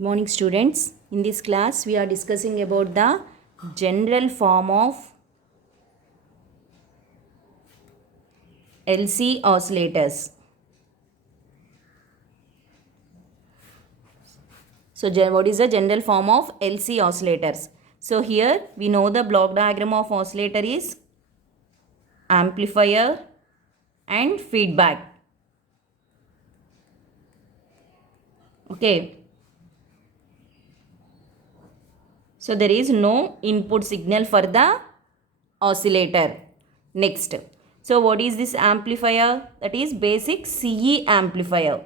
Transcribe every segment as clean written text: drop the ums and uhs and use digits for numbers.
Good morning, students. In this class, we are discussing about the general form of LC oscillators. So, what is the general form of LC oscillators? So, here we know the block diagram of oscillator is amplifier and feedback. Okay. So, there is no input signal for the oscillator. Next. So, what is this amplifier? That is basic CE amplifier.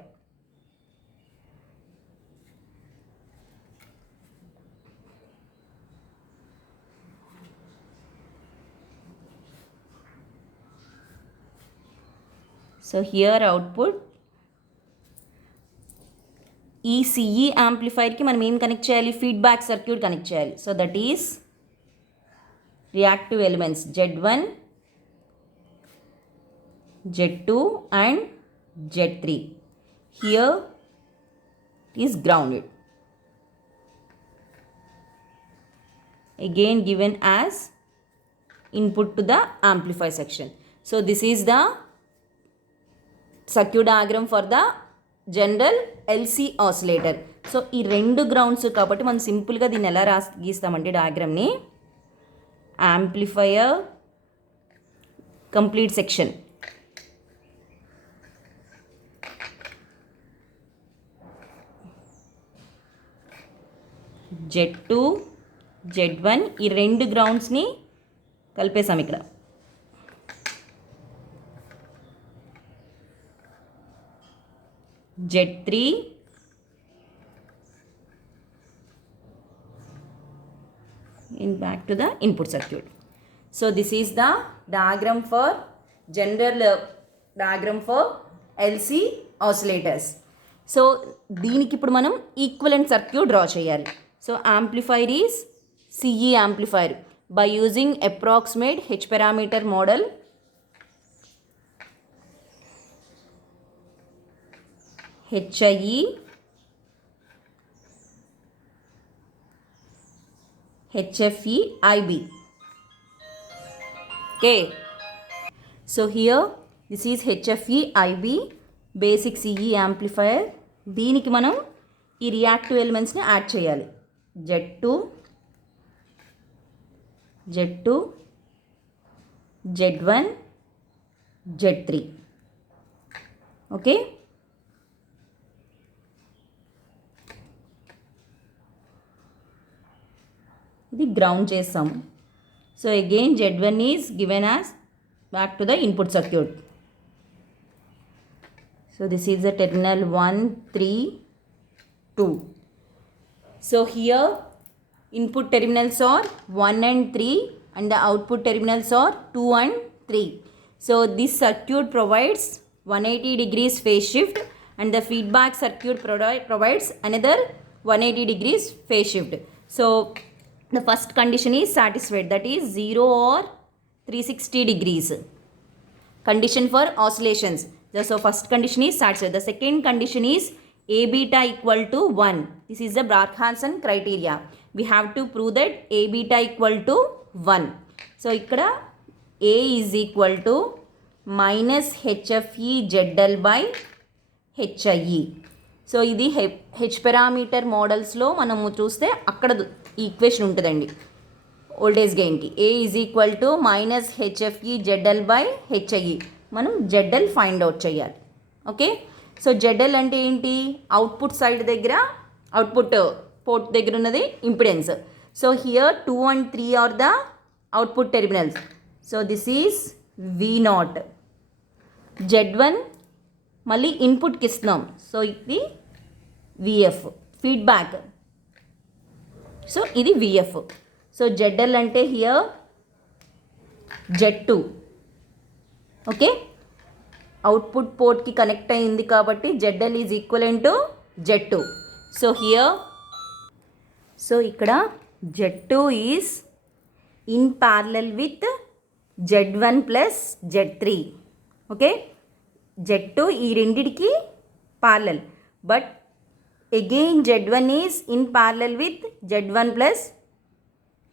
So, here output ఈ సిఈ యాంప్లిఫైర్కి మనం ఏం కనెక్ట్ చేయాలి, feedback circuit connect చేయాలి. So that is reactive elements Z1, Z2 and Z3. Here is grounded. Again given as input to the amplifier section. So this is the circuit diagram for the general LC oscillator. So ఈ రెండు grounds కాబట్టి మనం సింపుల్గా దీన్ని ఎలా గీస్తామంటే డయాగ్రామ్ని amplifier complete section, Z2, Z1 ఈ రెండు గ్రౌండ్స్ని కలిపేసాం ఇక్కడ. Z3 and back to the input circuit. So this is the diagram for general diagram for LC oscillators. So దీనికి ఇప్పుడు మనం ఈక్వలెంట్ సర్క్యూట్ డ్రా చేయాలి. So amplifier is CE amplifier by using approximate H parameter model. HIE, HFE, IB. Okay. So here this is HFE, IB, basic CE amplifier. దీనికి మనం ఈ రియాక్టివ్ ఎలిమెంట్స్ని యాడ్ చేయాలి. Z2, Z1, Z3. Okay. ఇది ground చేస్తాము. So again Z1 is given as back to the input circuit. So this is the terminal 1, 3, 2. So here input terminals are 1 and 3 and the output terminals are 2 and 3. So this circuit provides 180 degrees phase shift and the feedback circuit provides another 180 degrees phase shift. So the first condition is satisfied, that is 0 or 360 degrees condition for oscillations. So first condition is satisfied. The second condition is A beta equal to 1. This is the Brat-Hansen criteria. We have to prove that A beta equal to 1. So ikkada A is equal to minus HFE ZL by HIE. So ఇది H parameter మోడల్స్లో మనము చూస్తే అక్కడ equation ఉంటుందండి voltage గెయిన్కి. A is equal to minus HFE ZL by HIE. మనం ZL find out చేయాలి. Okay. So ZL అంటే ఏంటి, అవుట్పుట్ సైడ్ దగ్గర, అవుట్పుట్ పోర్ట్ దగ్గర ఉన్నది impedance. So here 2 and 3 are the output terminals. So this is V0. Z1 మళ్ళీ ఇన్పుట్కి ఇస్తున్నాం. సో ఇది VF ఫీడ్బ్యాక్. సో ఇది VF. సో ZL అంటే హియర్ Z2. ఓకే. అవుట్పుట్ పోర్ట్కి కనెక్ట్ అయింది కాబట్టి ZL is equivalent to Z2. So here, so ఇక్కడ Z2 is in parallel with Z1 plus Z3. Okay. Z2 ఈ రెండిటికి parallel, but again Z1 is in parallel with Z1 plus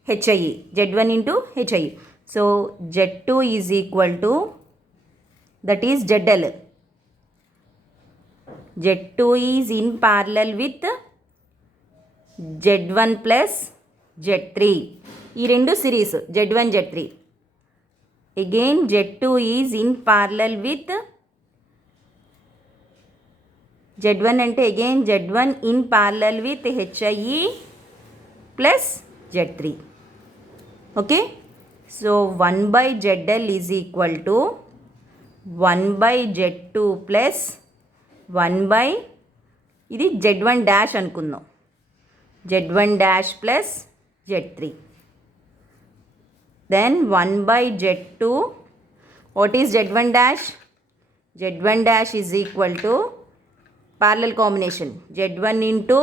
HIE, Z1 into HIE. So Z2 is equal to, that is ZL. Z2 is in parallel with Z1 plus Z3. ఈ రెండు series Z1 Z3. Again Z2 is in parallel with Z1 అంటే again Z1 in parallel with HIE plus Z3. Okay. So 1 by ZL is equal to 1 by Z2 plus 1 by, ఇది Z1 dash అనుకుందాం, Z1 dash plus Z3. Then 1 by Z2, what is Z1 dash? Z1 dash is equal to parallel combination Z1 into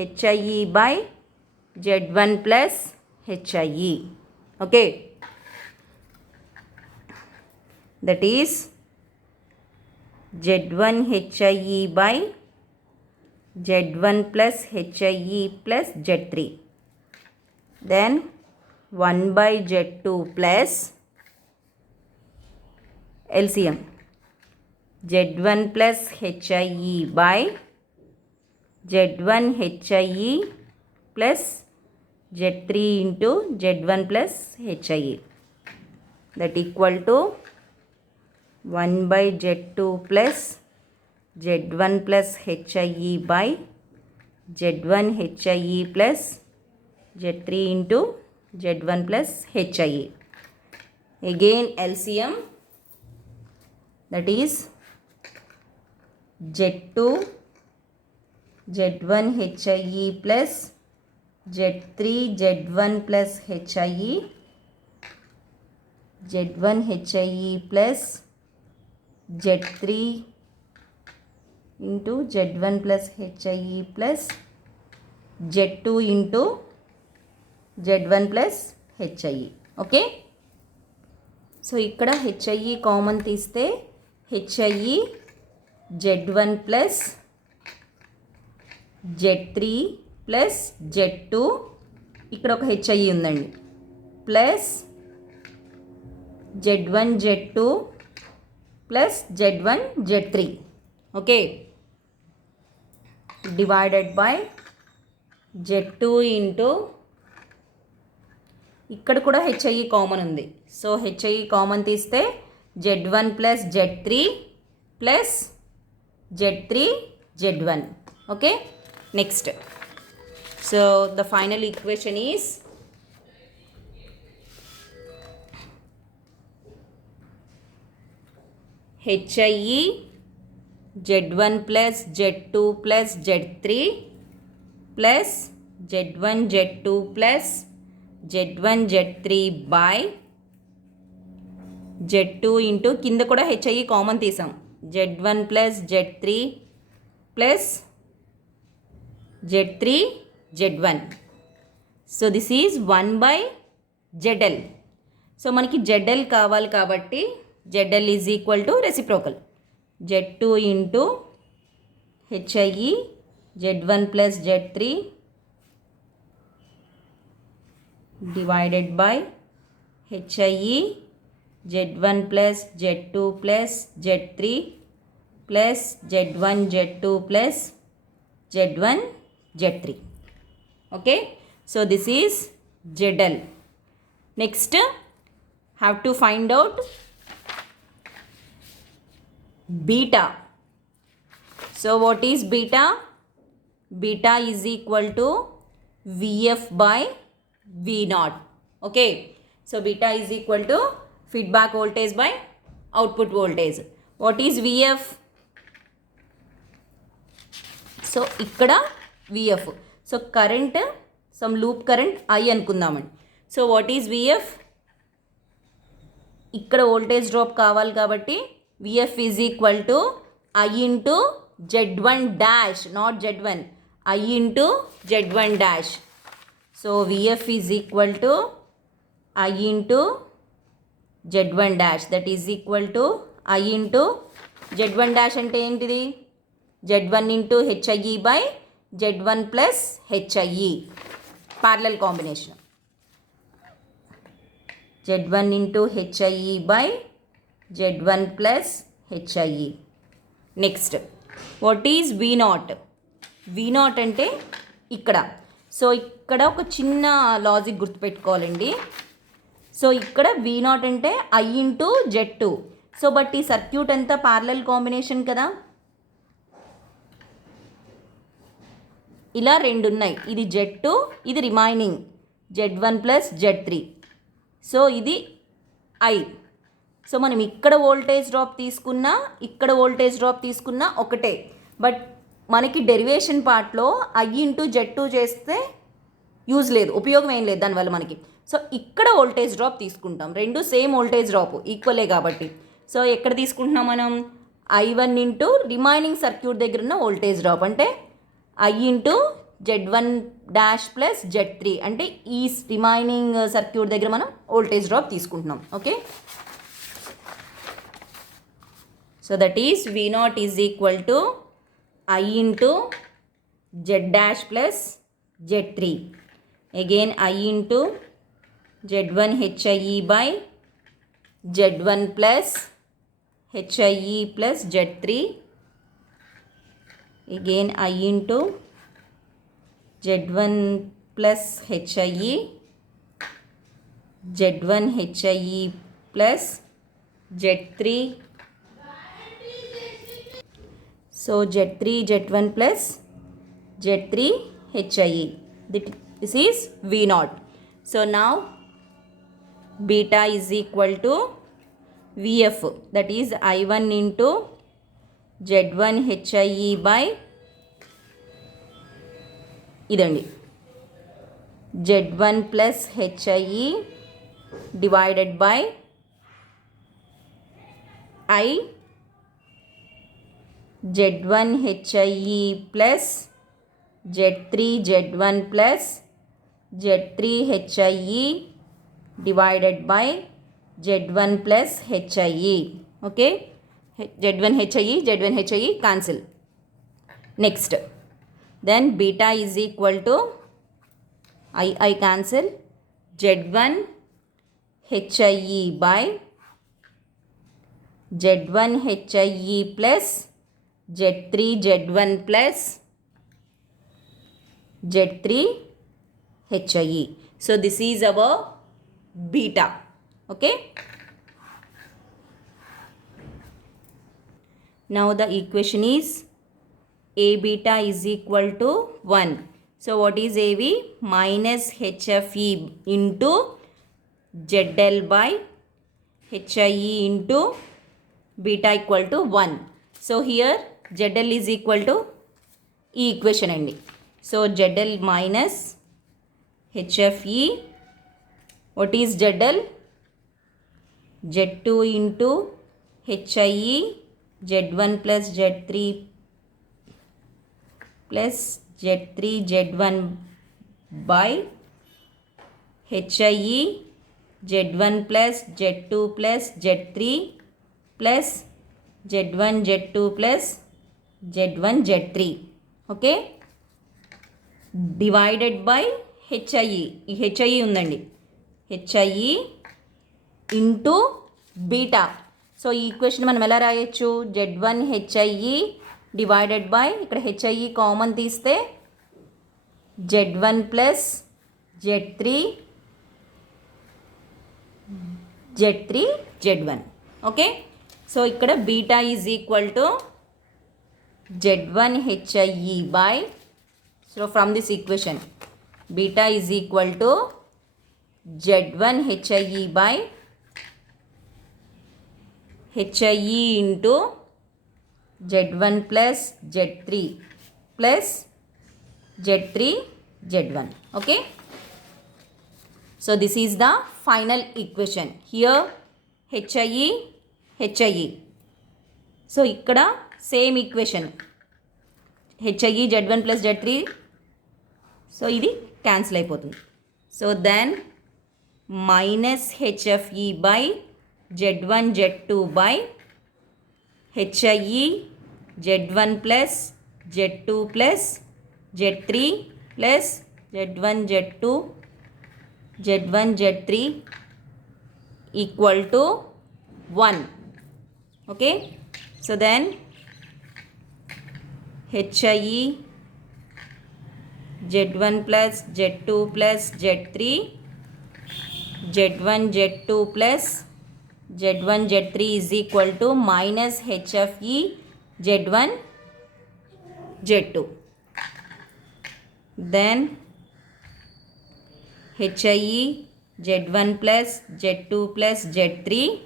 HIE by Z1 plus HIE. Okay, that is Z1 HIE by Z1 plus HIE plus Z3. Then 1 by Z2 plus LCM Z1 plus HIE by Z1 HIE plus Z3 into Z1 plus HIE, that equal to 1 by Z2 plus Z1 plus HIE by Z1 HIE plus Z3 into Z1 plus HIE. Again LCM, that is Z2 Z1 HIE plus Z3 Z1 plus HIE, Z1 HIE plus Z3 into Z1 plus HIE plus Z2 into Z1 plus HIE. Okay, so ఇక్కడ HIE common తీస్తే HIE Z1 plus Z3 plus Z2, ఇక్కడ ఒక HIE ఉందండి, plus Z1 Z2 plus Z1 Z3. Okay, divided by Z2 into, ఇక్కడ కూడా HIE common ఉంది, so HIE common తీస్తే Z1 plus Z3 plus Z3 Z1. Okay, next, so the final equation is HIE Z1 plus Z2 plus Z3 plus Z1 Z2 plus Z1 Z3 by Z2 into, కింద కూడా HIE common తీసాం, Z1 plus Z3 plus Z3 Z1. So this is 1 by ZL. So మనకి ZL కావాలి కాబట్టి ZL is equal to reciprocal Z2 into HIE Z1 plus Z3 divided by HIE Z1 plus Z2 plus Z3 plus Z1 Z2 plus Z1 Z3. Okay, so this is ZL. Next, have to find out beta. So what is beta? Beta is equal to VF by V naught. Okay, so beta is equal to feedback voltage by output voltage. What is VF? So ikkada VF, so current, some loop current I అనుకుందామండి. So what is VF? ఇక్కడ voltage drop కావాలి కాబట్టి VF is equal to I into Z1 dash, not Z1, I into Z1 dash. So VF is equal to I into Z1 dash, that is equal to I into Z1 dash అంటే ఏంటిది? Z1 into HIE by Z1 plus HIE parallel combination. Z1 into HIE by Z1 plus HIE. Next what is V0? V0 అంటే ఇక్కడ. సో ఇక్కడ ఒక చిన్న లాజిక్ గుర్తుపెట్టుకోవాలండి. సో ఇక్కడ V0 అంటే I into Z2. So but ఈ సర్క్యూట్ అంతా ప్యారలల్ కాంబినేషన్ కదా, ఇలా రెండు ఉన్నాయి. ఇది Z2, ఇది remaining Z1 plus Z3. So ఇది I. సో మనం ఇక్కడ వోల్టేజ్ డ్రాప్ తీసుకున్నా ఇక్కడ వోల్టేజ్ డ్రాప్ తీసుకున్నా ఒకటే. బట్ మనకి డెరివేషన్ పార్ట్లో I ఇంటూ Z2 చేస్తే యూజ్ లేదు, ఉపయోగం ఏం లేదు దానివల్ల మనకి. సో ఇక్కడ వోల్టేజ్ డ్రాప్ తీసుకుంటాం, రెండు సేమ్ వోల్టేజ్ డ్రాప్ ఈక్వలే కాబట్టి. సో ఎక్కడ తీసుకుంటున్నాం మనం? I1 ఇంటూ రిమైనింగ్ సర్క్యూట్ దగ్గర ఉన్న వోల్టేజ్ డ్రాప్ అంటే I into Z1 dash plus Z3 అంటే ఈ రిమైనింగ్ సర్క్యూట్ దగ్గర మనం వోల్టేజ్ డ్రాప్ తీసుకుంటున్నాం. Okay, so that is V0 is equal to I into Z dash plus Z3. Again I into Z1 HIE by Z1 plus HIE plus Z3. Again I into Z1 plus HIE, Z1 HIE plus Z3. So Z3 Z1 plus Z3 HIE. This is V0. So now beta is equal to VF, that is I1 into Z1 HIE by ఇదండి Z1 plus HIE divided by I Z1 HIE plus Z3 Z1 plus Z3 HIE divided by Z1 plus HIE. Okay, Z1 HIE, Z1 HIE cancel. Next, then beta is equal to I cancel Z1 HIE by Z1 HIE plus Z3 Z1 plus Z3 HIE. So this is our beta. Okay, now the equation is A beta is equal to 1. So what is AV? Minus HFE into ZL by HIE into beta equal to 1. So here ZL is equal to E equation andi. So ZL minus HFE. What is ZL? Z2 into HIE, Z1 plus Z3 plus Z3 Z1 by HIE, Z1 plus Z2 plus Z3 plus Z1 Z2 plus Z1 Z3. Okay, divided by HIE. ఈ HIE ఉందండి, HIE into beta. So ఈ equation మనం ఎలా రాయొచ్చు? Z1 HIE divided by, ఇక్కడ HIE common తీస్తే Z1 plus Z3 Z1. Okay, so ఇక్కడ beta is equal to Z1 HIE by, so from this equation beta is equal to Z1 HIE by HIE into Z1 plus Z3 plus Z3 Z1. Okay, so this is the final equation. Here HIE. So ikkada same equation HIE Z1 plus Z3. So idi cancel అయిపోతుంది. So then minus HFE by Z1 Z2 by HIE Z1 plus Z2 plus Z3 plus Z1 Z2 Z1 Z3 equal to 1. Okay, so then HIE Z1 plus Z2 plus Z3 Z1 Z2 plus Z1 Z3 is equal to minus HFE Z1 Z2. Then HIE Z1 plus Z2 plus Z3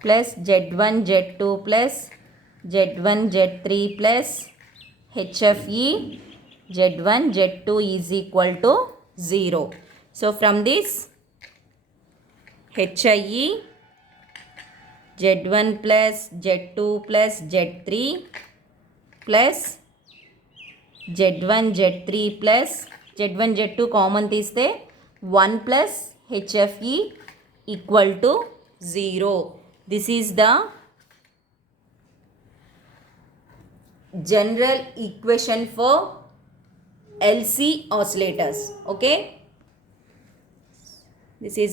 plus Z1 Z2 plus Z1 Z3 plus HFE Z1 Z2 is equal to 0. So from this HIE Z1 plus Z2 plus Z3 plus Z1 Z3 plus Z1 Z2 common తీస్తే 1 plus HFE equal to 0. This is the general equation for LC oscillators. Okay, this is